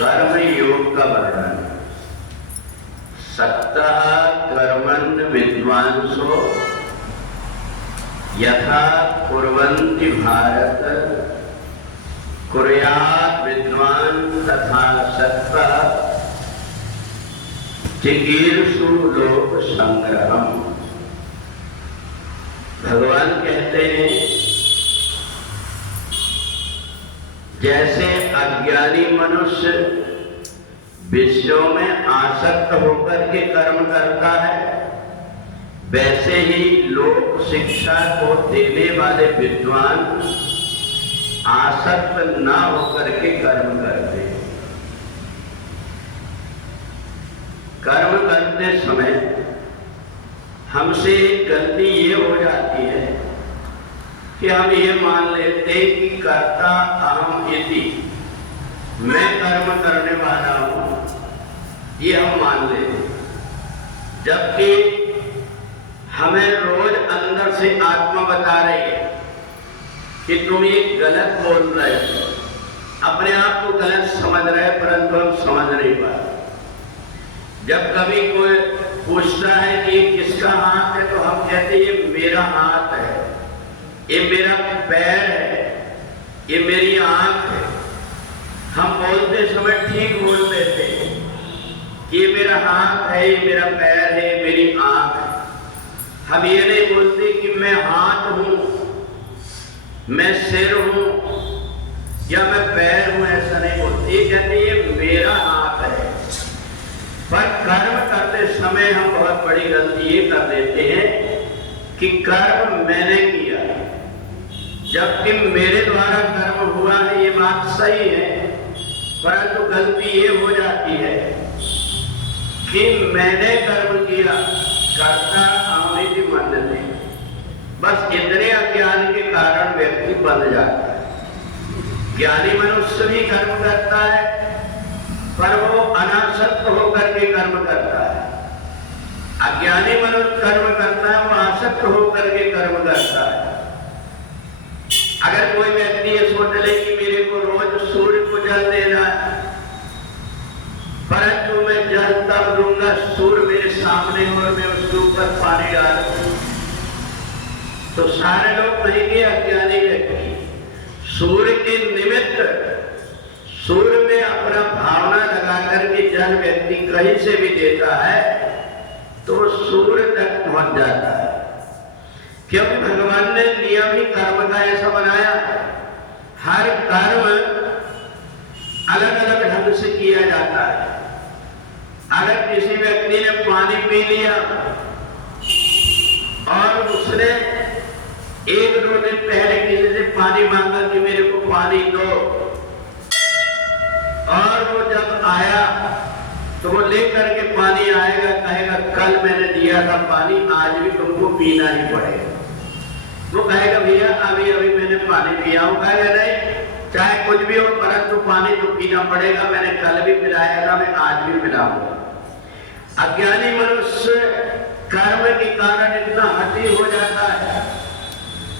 कर्म योग का वर्णन। सत्तः कर्मण्य विद्वांसो यथा कुर्वन्ति भारत कुर्यात् विद्वान् तथा सत्तः चिकीर्षु लोक संग्रहम्। भगवान कहते हैं जैसे अज्ञानी मनुष्य विषयों में आसक्त होकर के कर्म करता है, वैसे ही लोक शिक्षा को देने वाले विद्वान आसक्त ना होकर के कर्म करते हैं। कर्म करते समय हमसे गलती ये हो जाती है कि हम ये मान लेते कि कर्ता अहम इति, मैं कर्म करने वाला हूं, ये हम मान लेते। जबकि हमें रोज अंदर से आत्मा बता रही है कि तुम ये गलत बोल रहे हो, अपने आप को गलत समझ रहे, परंतु हम समझ नहीं पाते। जब कभी कोई पूछता है कि ये किसका हाथ है, तो हम कहते हैं ये मेरा हाथ है, ये मेरा पैर है, ये मेरी आंख है। हम बोलते समय ठीक बोल देते हैं कि ये मेरा हाथ है, ये मेरा पैर है, ये मेरी आंख है। हम ये नहीं बोलते कि मैं हाथ हूं, मैं सिर हूं या मैं पैर हूं, ऐसा नहीं बोलते। ये कहते ये मेरा हाथ है। पर कर्म करते समय हम बहुत बड़ी गलती ये कर देते हैं कि कर्म मैंने किया, जबकि मेरे द्वारा कर्म हुआ है, ये बात सही है, परंतु गलती ये हो जाती है कि मैंने कर्म किया, कर्ता अहमिति मन्यते। बस इतने अज्ञान के कारण व्यक्ति बन जाता है। ज्ञानी मनुष्य भी कर्म करता है, पर वो अनासक्त होकर के कर्म करता है। अज्ञानी मनुष्य कर्म करता है, वो आसक्त होकर के कर्म करता है। अगर कोई व्यक्ति ये सोच ले कि मेरे को रोज सूर्य को जल देना है, परंतु मैं जल तब दूंगा सूर्य मेरे सामने और मैं उसके ऊपर पानी डालूं, तो सारे लोग कहेंगे अज्ञानी व्यक्ति सूर्य के निमित्त सूर्य में अपना भावना लगा करके जल व्यक्ति कहीं से भी देता है तो सूर्य तक पहुंच जाता है। क्योंकि भगवान ने नियम ही कर्म का ऐसा बनाया, हर कर्म अलग अलग ढंग से किया जाता है। अगर किसी व्यक्ति ने पानी पी लिया और उसने एक दो दिन पहले किसी से पानी मांगा कि मेरे को पानी दो, और वो जब आया तो वो लेकर के पानी आएगा, कहेगा कल मैंने दिया था पानी, आज भी तुमको पीना ही पड़ेगा। वो कहेगा भैया अभी अभी मैंने पानी पिया हूं, कहेगा नहीं चाहे कुछ भी हो परंतु पानी तो पीना पड़ेगा, मैंने कल भी पिलाया था, मैं आज भी पिलाऊंगा। अज्ञानी मनुष्य कर्म के कारण इतना हठी हो जाता है,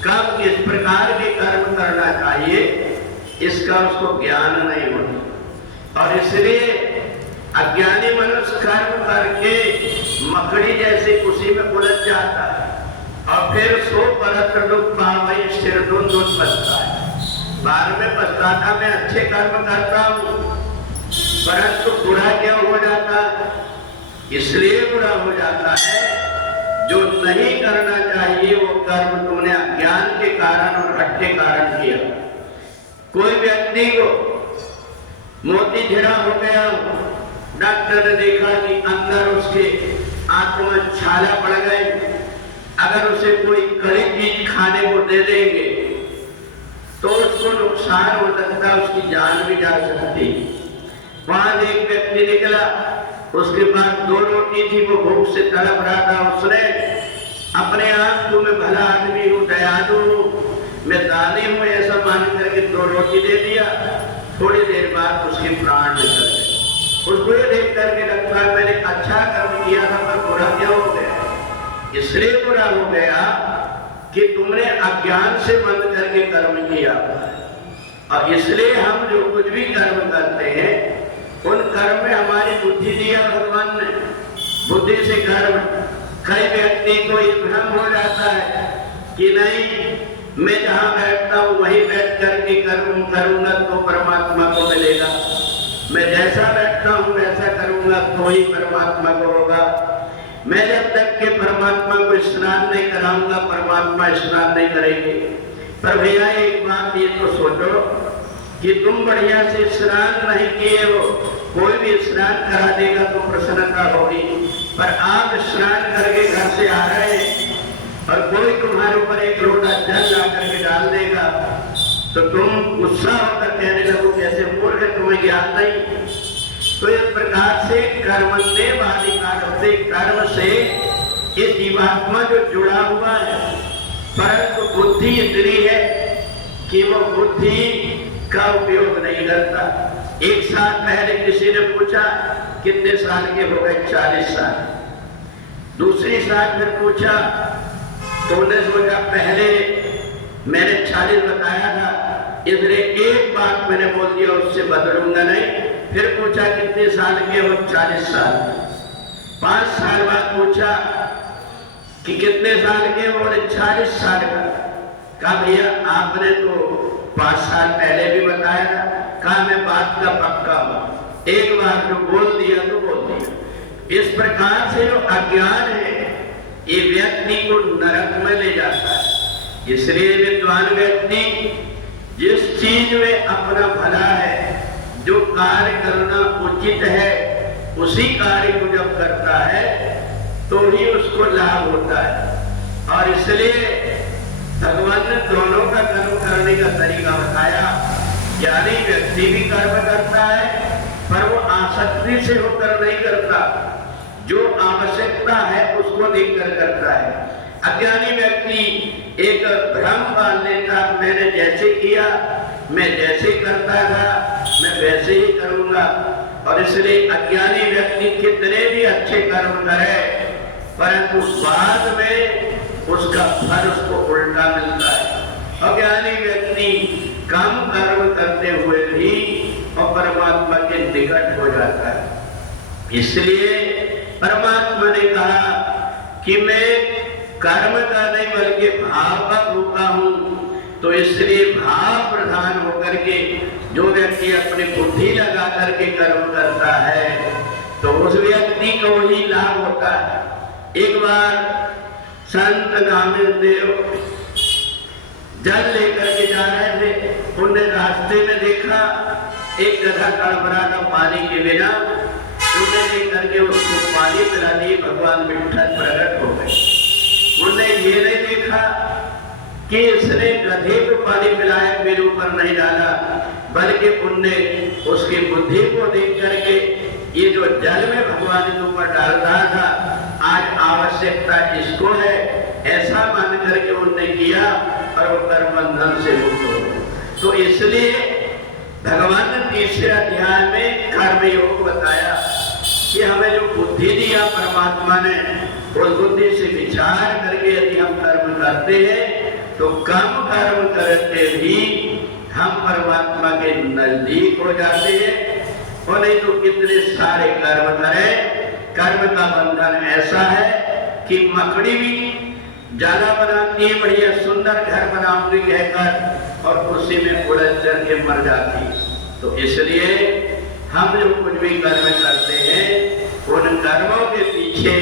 कब किस प्रकार के कर्म करना चाहिए इसका उसको ज्ञान नहीं होता, और इसलिए अज्ञानी मनुष्य कर्म करके मकड़ी जैसे उसी में उलझ जाता है और फिर सो परत दुख पावई सिर धुंध बचता है। बाद में पछताता मैं अच्छे कर्म करता हूं, परंतु बुरा क्या हो जाता है, इसलिए बुरा हो जाता है जो नहीं करना चाहिए वो कर्म तुमने अज्ञान के कारण और हट के कारण किया। कोई व्यक्ति को मोती झड़ा हो गया, डॉक्टर ने देखा कि अंदर उसके आंखों में छाला पड़ गए, अगर उसे कोई कड़ी चीज खाने को दे देंगे तो उसको नुकसान हो सकता, उसकी जान भी जा सकती। वहां एक व्यक्ति निकला, उसके पास 2 रोटी थी, वो भूख से तड़प रहा था। उसने अपने आप को मैं भला आदमी हूँ, दयालु हूँ, मैं दानी हूँ ऐसा मान करके 2 रोटी दे दिया। थोड़ी देर बाद उसके प्राण निकल गए। उसको ये देख करके लगता है मैंने अच्छा कर्म किया था पर बुरा क्या हो गया, इसलिए बुरा हो गया कि तुमने अज्ञान से बंद करके कर्म किया। और इसलिए हम जो कुछ भी कर्म करते हैं उन कर्म में हमारी बुद्धि दिया भगवान ने, बुद्धि से कर्म। कई व्यक्ति को ये भ्रम हो जाता है कि नहीं मैं जहाँ बैठता हूँ वहीं बैठ करके कर्म करूंगा तो परमात्मा को मिलेगा, मैं जैसा बैठता हूँ वैसा करूंगा तो ही परमात्मा को होगा, मैं जब तक के परमात्मा को स्नान नहीं कराऊंगा परमात्मा स्नान नहीं करेंगे। पर भैया एक बात ये तो सोचो कि तुम बढ़िया से स्नान नहीं किए हो, कोई भी स्नान करा देगा तो प्रसन्नता होगी, पर आप स्नान करके घर से आ रहे हैं और कोई तुम्हारे ऊपर एक लोटा जल ला करके डाल देगा तो तुम गुस्सा होकर कहने लगो कैसे मूर्ख है, तुम्हें ज्ञान नहीं। तो इस प्रकार से कर्मण्य वादिकार से कर्म से इस जीवात्मा जो जुड़ा हुआ है, परंतु बुद्धि इतनी है कि वो बुद्धि का उपयोग नहीं करता। एक साल पहले किसी ने पूछा कितने साल के हो गए, 40 साल। दूसरी साल फिर पूछा तो उन्हें सोचा पहले मैंने 40 बताया था, इसलिए एक बात मैंने बोल दिया उससे बदलूंगा नहीं। फिर पूछा कितने साल के हो, 40 साल। 5 साल बाद पूछा कि कितने साल के, बोले 40 साल का। कहा भैया आपने तो 5 साल पहले भी बताया था। कहा मैं बात का पक्का हूं, एक बार जो बोल दिया तो बोल दिया। इस प्रकार से जो अज्ञान है ये व्यक्ति को नरक में ले जाता है। इसलिए विद्वान व्यक्ति जिस चीज में अपना भला है, जो कार्य करना उचित है, उसी कार्य को जब करता है तो ही उसको लाभ होता है। और इसलिए भगवान ने दोनों का कर्म करने का तरीका बताया। ज्ञानी व्यक्ति भी कर्म करता है पर वो आसक्ति से होकर नहीं करता, जो आवश्यकता है उसको देखकर करता है। अज्ञानी व्यक्ति एक भ्रम पाल लेता, मैंने जैसे किया, मैं जैसे करता था मैं वैसे ही करूंगा। और इसलिए अज्ञानी व्यक्ति कितने भी अच्छे कर्म करे परंतु बाद में उसका फल उसको उल्टा मिलता है। अज्ञानी व्यक्ति कम कर्म करते हुए भी और परमात्मा के निकट हो जाता है। इसलिए परमात्मा ने कहा कि मैं कर्म का नहीं बल्कि भाव का भूखा हूं। तो इसलिए भाव प्रधान होकर के जो व्यक्ति अपनी बुद्धि लगा करके कर्म करता है तो उस व्यक्ति को ही लाभ होता है। एक बार संत नामिल देव जल लेकर के जा रहे थे, उन्हें रास्ते में देखा एक गधा तड़पड़ा था पानी के बिना, उन्हें लेकर के उसको पानी पिला दिए, भगवान विठ्ठल प्रकट हो गए। उन्हें ये नहीं देखा कि इसने गधे को पानी पिलाया मेरे ऊपर नहीं डाला, बल्कि उनने उसकी बुद्धि को देख करके ये जो जल में भगवान के ऊपर डाल रहा था आज आवश्यकता इसको है, ऐसा मान करके उनने किया और वो कर्म बंधन से मुक्त हो गए। तो इसलिए भगवान ने तीसरे अध्याय में कर्म योग बताया कि हमें जो बुद्धि दिया परमात्मा ने, उस बुद्धि से विचार करके यदि हम कर्म करते हैं तो कम कर्म करके भी हम परमात्मा के नजदीक हो जाते हैं। और नहीं तो कितने सारे कर्म करें, कर्म का बंधन ऐसा है कि मकड़ी भी जाला बनाती है, बढ़िया सुंदर घर बनाऊंगी कहकर और उसी में उलझ करके मर जाती। तो इसलिए हम जो कुछ भी कर्म करते हैं उन कर्मों के पीछे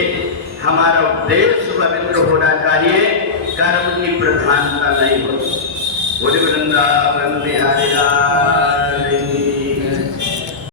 हमारा उद्देश्य पवित्र होना चाहिए, कर्म की प्रधानता नहीं होती। बोले वृंदावन बिहारी